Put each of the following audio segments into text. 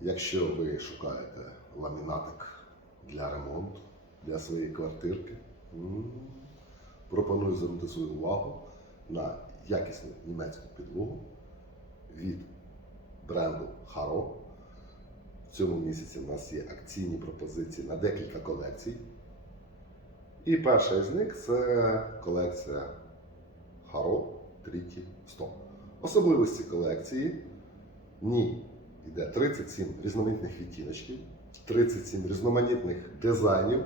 Якщо ви шукаєте ламінатик для ремонту, для своєї квартирки, пропоную звернути свою увагу на якісну німецьку підлогу від бренду Haro. В цьому місяці у нас є акційні пропозиції на декілька колекцій. І перша із них це колекція Haro Treaty 100. Особливості колекції ні. Йде 37 різноманітних відтіночків, 37 різноманітних дизайнів,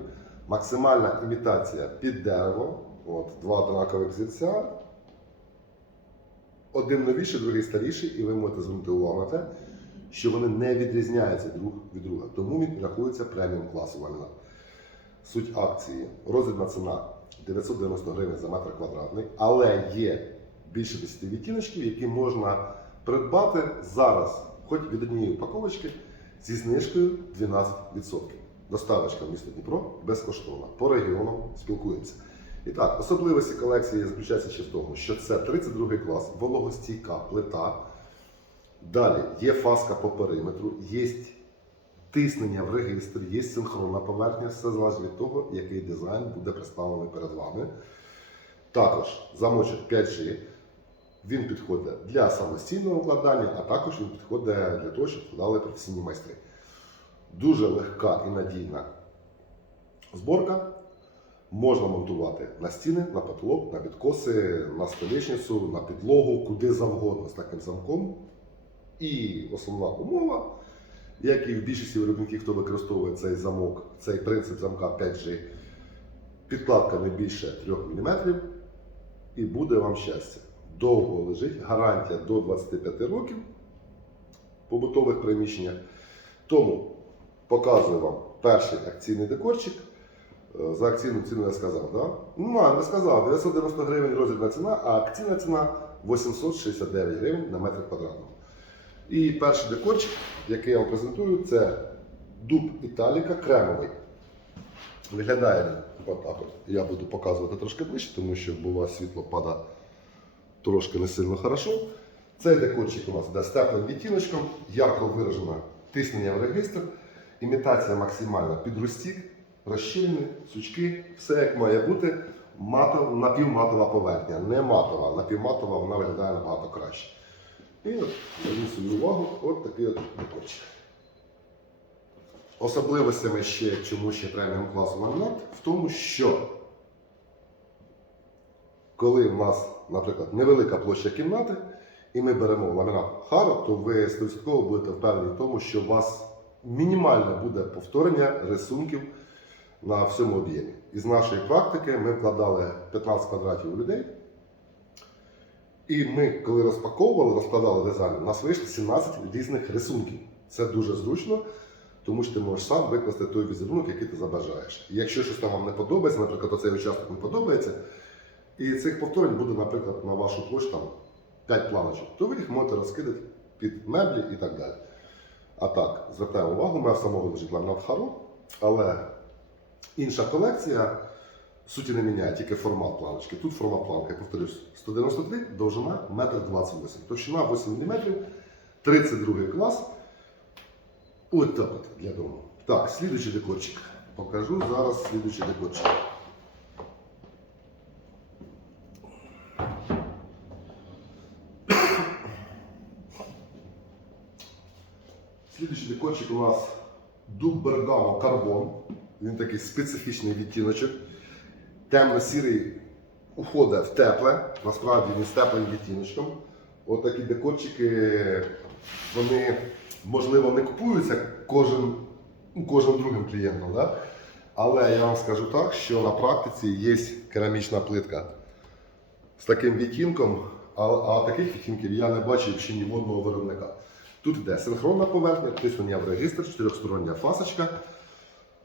максимальна імітація під дерево, от, два однакових зірця, один новіший, другий старіший, і ви можете звернути увагу на те, що вони не відрізняються друг від друга. Тому він рахується преміум класу ламінат. Суть акції. Розрібна ціна 990 гривень за метр квадратний, але є більше 10 відтіночків, які можна придбати зараз, хоч від однієї упаковочки, зі знижкою 12%. Доставочка в місто Дніпро безкоштовна. По регіонам спілкуємося. І так, особливості колекції заключаються ще в тому, що це 32 клас, вологостійка плита. Далі є фаска по периметру, є тиснення в регістр, є синхронна поверхня, все залежить від того, який дизайн буде представлений перед вами. Також замочок 5G. Він підходить для самостійного укладання, а також він підходить для того, щоб вкладали професійні майстри. Дуже легка і надійна зборка. Можна монтувати на стіни, на потолок, на підкоси, на столішницю, на підлогу, куди завгодно з таким замком. І основна умова, як і в більшості виробників, хто використовує цей замок, цей принцип замка 5G, підкладка не більше 3 мм, і буде вам щастя. Довго лежить, гарантія до 25 років побутових приміщеннях. Тому показую вам перший акційний декорчик. Е, За акційну ціну я сказав, да? Ну, не сказав, 990 гривень розрібна ціна, а акційна ціна 869 гривень на метр квадратний. І перший декорчик, який я вам презентую, це дуб Італіка кремовий. Виглядає він отак. От. Я буду показувати трошки ближче, тому що буває світло падає трошки не сильно хорошо. Цей декорчик у нас йде з теплим відтіночком, ярко виражене тиснення в регістр, імітація максимальна під розтік, розщільні, сучки, все як має бути. Матов, напівматова поверхня. Не матова, напівматова вона виглядає набагато краще. І от свою увагу, от такий от декорчик. Особливостями ще, чому ще преміум класу ламінат, в тому, що коли в нас, наприклад, невелика площа кімнати, і ми беремо ламінат Харо, то ви 100% будете впевнені в тому, що у вас мінімальне буде повторення рисунків на всьому об'ємі. Із нашої практики ми вкладали 15 квадратів у людей. І ми, коли розпаковували, розкладали дизайн, у нас вийшло 17 різних рисунків. Це дуже зручно, тому що ти можеш сам викласти той візерунок, який ти забажаєш. І якщо щось там вам не подобається, наприклад, оцей участок не подобається, і цих повторень буде, наприклад, на вашу площу там 5 планочок, то ви їх можете розкидати під меблі і так далі. А так, звертаємо увагу, ми самого лежить ламінат Харо, але інша колекція суті не міняє, тільки формат планочки. Тут формат планки, я повторюсь, 193, довжина 1,28 м, товщина 8 мм, 32 клас. От так от для дому. Так, слідуючий декорчик. Покажу зараз слідуючий декорчик. Слідуючий декорчик у нас дуб Бергамо Карбон. Він такий специфічний відтіночок. Темно-сірий уходить в тепле, насправді він з теплим відтіночком. От такі декорчики, вони, можливо, не купуються кожен, ну, кожним другим клієнтом. Да? Але я вам скажу так, що на практиці є керамічна плитка з таким відтінком, а, а таких відтінків я не бачив ще ні в одного виробника. Тут йде синхронна поверхня, тиснення в регістр, чотирьохстороння фасочка.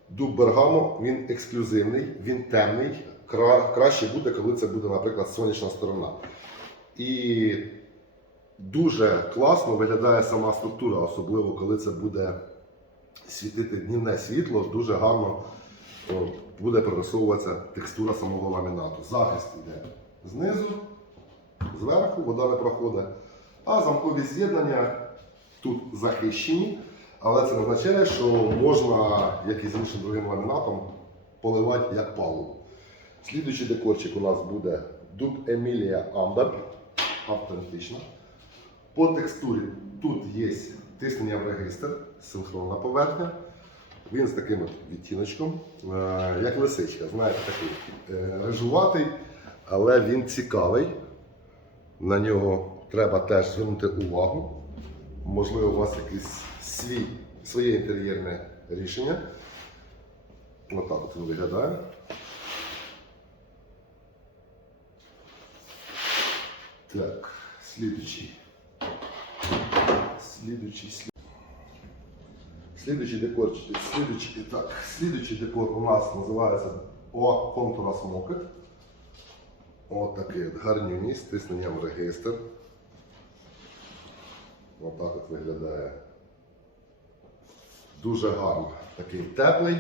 Дуб Бергамо, він ексклюзивний, він темний. Кра- краще буде, коли це буде, наприклад, сонячна сторона. І дуже класно виглядає сама структура, особливо коли це буде світити днівне світло, дуже гарно буде прорисовуватися текстура самого ламінату. Захист йде знизу, зверху, вода не проходить. А замкові з'єднання тут захищені, Але це не означає, що можна, як і з іншим другим ламінатом, поливати як палубу. Слідуючий декорчик у нас буде дуб Емілія Амбер. Автентично. По текстурі тут є тиснення в регістр, синхронна поверхня. Він з таким відтіночком, е, як лисичка, знаєте, такий е, рижуватий, але він цікавий. На нього треба теж звернути увагу. Можливо, у вас якесь свій, своє інтер'єрне рішення. Отак от він виглядає. Так, слідуючий. Слідуючий, слід... Слідуючий декор, слідуючий, так, слідуючий декор у нас називається О Контура Смокет. Ось такий от гарнюні з тисненням в регістр. Ось так от виглядає. Дуже гарно. Такий теплий.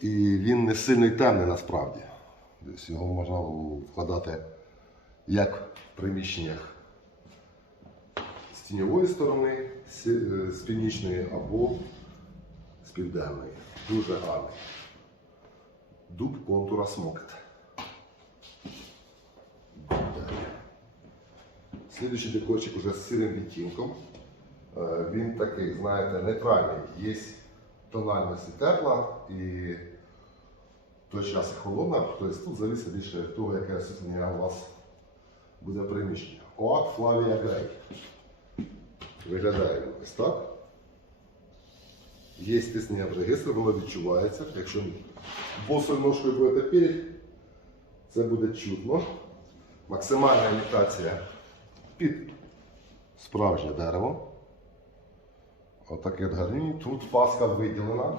І він не сильно темний насправді. Тобто його можна вкладати як в приміщеннях з тіньової сторони, з е, північної або з південної. Дуже гарний. Дуб контура смокет. Слідуючий декорчик уже з сірим відтінком. Е, Він такий, знаєте, нейтральний. Є тональності тепла і той час і холодна. Тобто тут залежить більше від того, яке освітлення у вас буде приміщення. Оак Флавія Грей. Виглядає ось так. Є стиснення в регістр, воно відчувається. Якщо босою ножкою будете піряти, це буде чутно. Максимальна імітація під справжнє дерево. Отаке от гарні. Тут фаска виділена.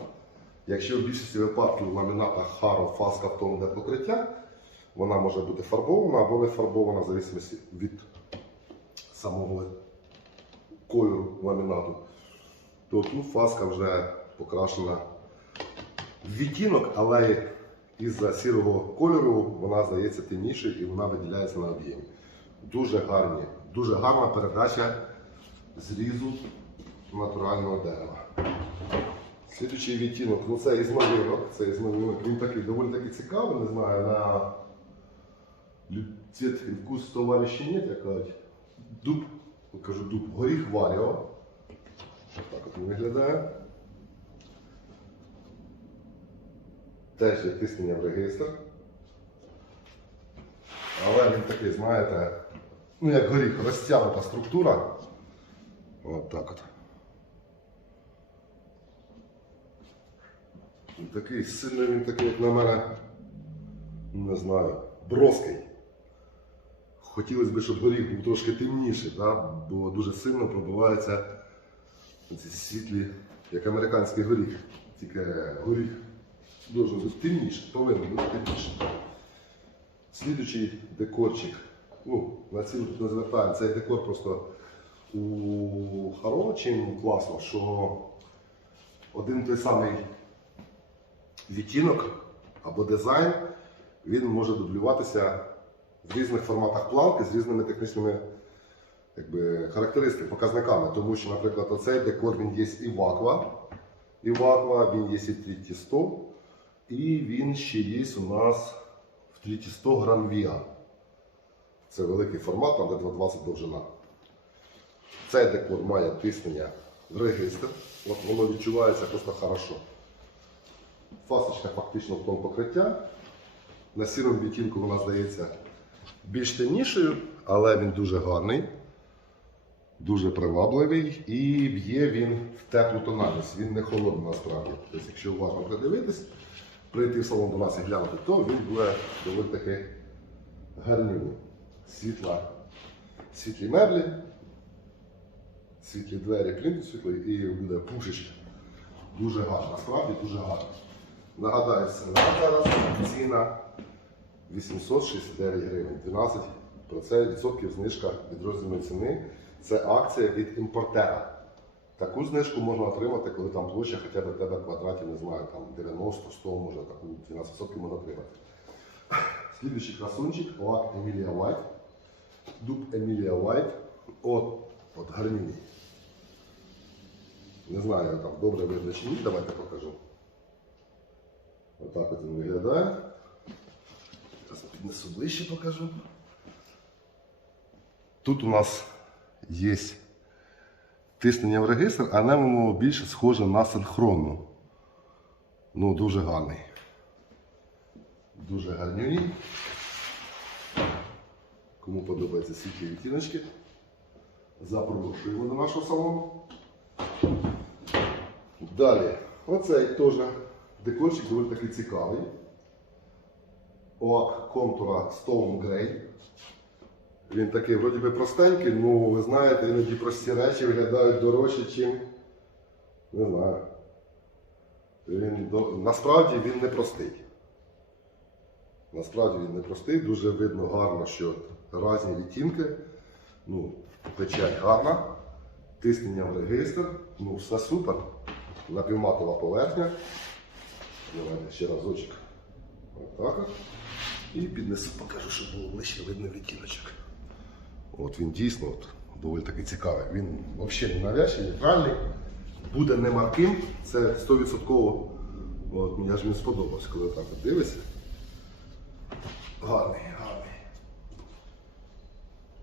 Якщо в більшості випадків в ламінатах Харо фаска де покриття, вона може бути фарбована або не фарбована, в залежності від самого кольору ламінату. То тут фаска вже покрашена відтінок, але із-за сірого кольору вона здається темнішою і вона виділяється на об'ємі. Дуже гарні, дуже гарна передача зрізу натурального дерева. Слідуючий відтінок, ну це із новинок, це із новинок. Він такий доволі таки цікавий, не знаю, на цвіт і вкус товариші нет, як кажуть. Дуб, кажу дуб, горіх варіо. Так от виглядає. Теж є тиснення в регістр. Але він такий, знаєте, ну як горіх, розтягнута структура. От так от. Такий сильний він такий, як на мене, не знаю, броский. Хотілося б, щоб горіх був трошки темніший, да? бо дуже сильно пробиваються ці світлі, як американський горіх. Тільки горіх дуже темніший, повинен бути темніший. Слідуючий декорчик. Ну, на тут не звертаємо. Цей декор просто у Харо чим класно, що один той самий відтінок або дизайн, він може дублюватися в різних форматах планки з різними технічними якби, характеристиками, показниками. Тому що, наприклад, оцей декор він є і в аква, і в аква, він є і в тріті 100, і він ще є у нас в тріті 100 грам Віа. Це великий формат, там де 220 довжина. Цей декор має тиснення в регістр. От воно відчувається просто хорошо. Фасочка фактично в тому покриття. На сірому відтінку вона здається більш темнішою, але він дуже гарний, дуже привабливий і б'є він в теплу тональність. Він не холодний насправді. Тобто, якщо уважно придивитись, прийти в салон до нас і глянути, то він буде доволі таки гарнюний. Світла, світлі меблі, світлі двері, плінтус світлий і буде пушечка. Дуже гарно, насправді дуже гарно. Нагадаю, ціна зараз ціна 869 гривень. 12% відсотків знижка від роздільної ціни. Це акція від імпортера. Таку знижку можна отримати, коли там площа хоча б тебе квадратів, не знаю, там 90-100, може таку 12% можна отримати. Слідуючий красунчик лак Емілія White. Дуб Емілія White. От, от гарнюний. Не знаю, там добре видно чи ні, давайте покажу. Отак от він виглядає. Зараз піднесу ближче покажу. Тут у нас є тиснення в регістр, але воно більше схоже на синхронну. Ну, дуже гарний. Дуже гарнюній. Кому подобаються світлі відтіночки, запрошуємо до нашого салону. Далі, оцей теж декорчик доволі такий цікавий. ОАК контура Stone Grey. Він такий вроді би простенький, ну ви знаєте, іноді прості речі виглядають дорожче, чим. Не знаю. Він, насправді він не простий. Насправді він не простий, дуже видно гарно, що різні відтінки. Ну, печать гарна, тиснення в регістр, ну все супер. Напівматова поверхня. Давайте ще разочок. Отак. І піднесу, покажу, щоб було ближче видно відтіночок. От він дійсно от, доволі таки цікавий. Він взагалі не навязчий, нейтральний, буде не марким. Це 100%. От, мені аж він сподобався, коли так дивишся. Гарний, гарний.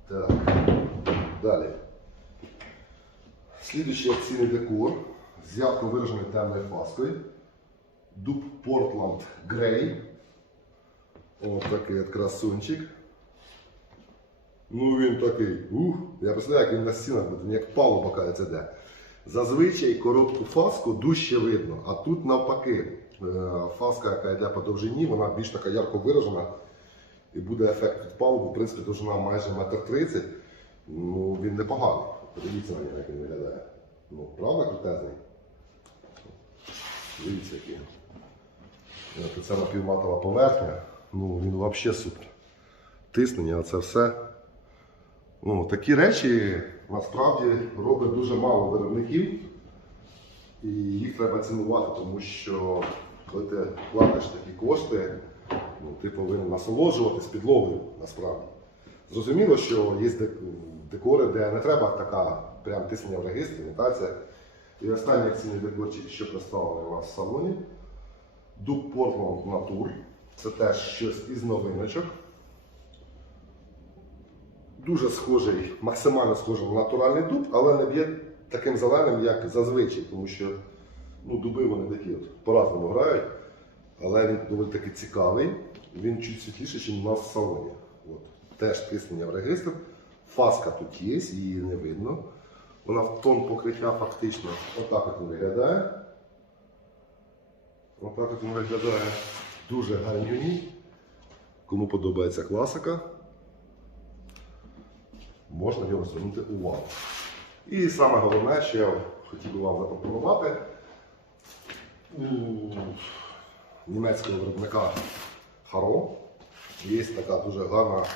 Так. Далі. Слідуючий акційний декор з ярко вираженою темною фаскою. Дуб Portland Grey. Ось такий от красунчик. Ну він такий. Ух, я представляю, як він на стінах буде, як палуба кажеться де. Зазвичай коротку фаску дужче видно, а тут навпаки. е, Фаска, яка йде по довжині, вона більш така ярко виражена. І буде ефект від палуби, в принципі, довжина майже метр тридцять. Ну, він непоганий. Подивіться на нього, як він виглядає. Ну, правда крутезний? Дивіться, який. Це напівматова поверхня. Ну, він взагалі супер. Тиснення, це все. Ну, такі речі насправді робить дуже мало виробників. І їх треба цінувати, тому що коли ти платиш такі кошти, ну, ти повинен насолоджуватись підлогою насправді. Зрозуміло, що є декори, де не треба така прям тиснення в регістрі, імітація. І останній акційний декорчик, що представлений у нас в салоні. Дуб Portland Natur. Це теж щось із новиночок. Дуже схожий, максимально схожий на натуральний дуб, але не б'є таким зеленим, як зазвичай, тому що ну, дуби вони такі от по-разному грають. Але він доволі таки цікавий. Він чуть світліший, ніж у нас в салоні. От. Теж тиснення в регістр. Фаска тут є, її не видно. Вона в тон покриття фактично отак от виглядає. Отак от він виглядає дуже гарнюній. Кому подобається класика, можна його звернути увагу. І саме головне, що я хотів би вам запропонувати німецького виробника Харо є така дуже гарна,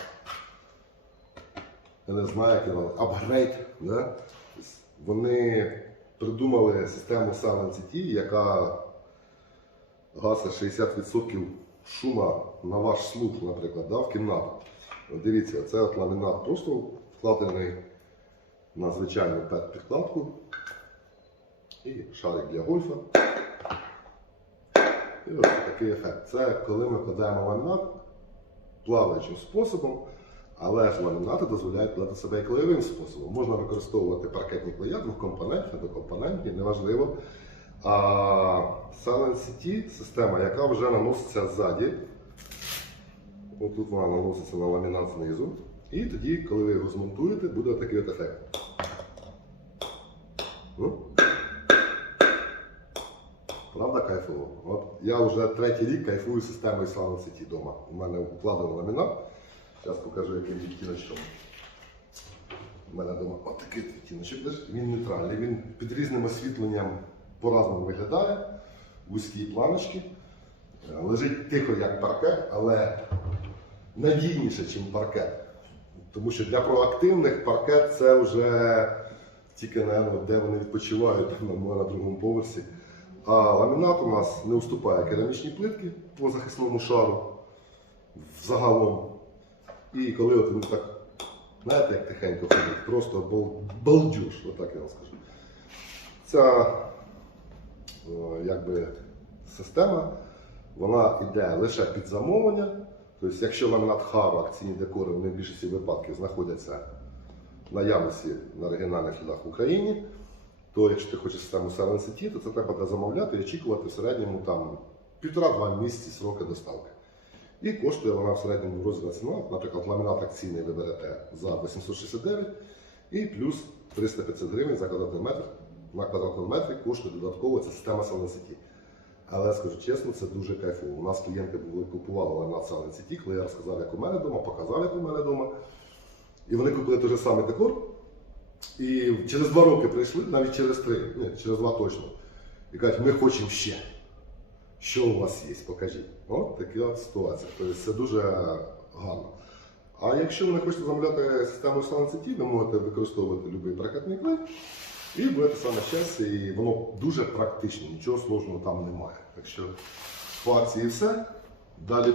я не знаю, як вона, апгрейд. Да? Вони придумали систему Silent City, яка гасить 60% шума на ваш слух, наприклад, да, в кімнату. Дивіться, це от ламінат просто вкладений на звичайну підкладку і шарик для гольфа. І ось такий ефект. Це коли ми кладаємо ламінат плаваючим способом, але ж ламінати дозволяють кладати себе і клеєвим способом. Можна використовувати паркетні клея, двокомпонентні, неважливо. А Silent City система, яка вже наноситься ззаді. Отут вона наноситься на ламінат знизу. І тоді, коли ви його змонтуєте, буде такий от ефект. Ну. Правда кайфово? От я вже третій рік кайфую системою Silent City вдома. У мене укладений ламінат. Зараз покажу, який відтіночком. У мене вдома отакий відтіночок. Він нейтральний, він під різним освітленням по-разному виглядає. Вузькі планочки. Е, Лежить тихо, як паркет, але надійніше, ніж паркет. Тому що для проактивних паркет це вже тільки, наверное, де вони відпочивають на другому поверсі. А ламінат у нас не уступає керамічні плитки по захисному шару загалом. І коли от він так, знаєте, як тихенько ходить, просто балдюж, отак я вам скажу. Ця е, якби, система вона йде лише під замовлення. Тобто, якщо ламінат Харо, акційні декори, вони в більшості випадків знаходяться в наявності на оригінальних слідах в Україні, то якщо ти хочеш систему City, то це треба замовляти і очікувати в середньому там півтора-два місяці сроки доставки. І коштує вона в середньому розмірна ціна. Наприклад, ламінат акційний ви берете за 869 і плюс 350 гривень за квадратний метр. На квадратному метрі коштує додатково ця система City. Але скажу чесно, це дуже кайфово. У нас клієнти були купували ламінат City, коли я розказав, як у мене вдома, показав, як у мене вдома. І вони купили той же самий декор. І через два роки прийшли, навіть через три, ні, через два точно. І кажуть, ми хочемо ще. Що у вас є, покажіть. От така ситуація. Тобто це дуже гарно. А якщо ви не хочете замовляти систему City, ви можете використовувати будь-який прокатний клей і будете саме щастя, і воно дуже практично, нічого сложного там немає. Так що по акції все. Далі.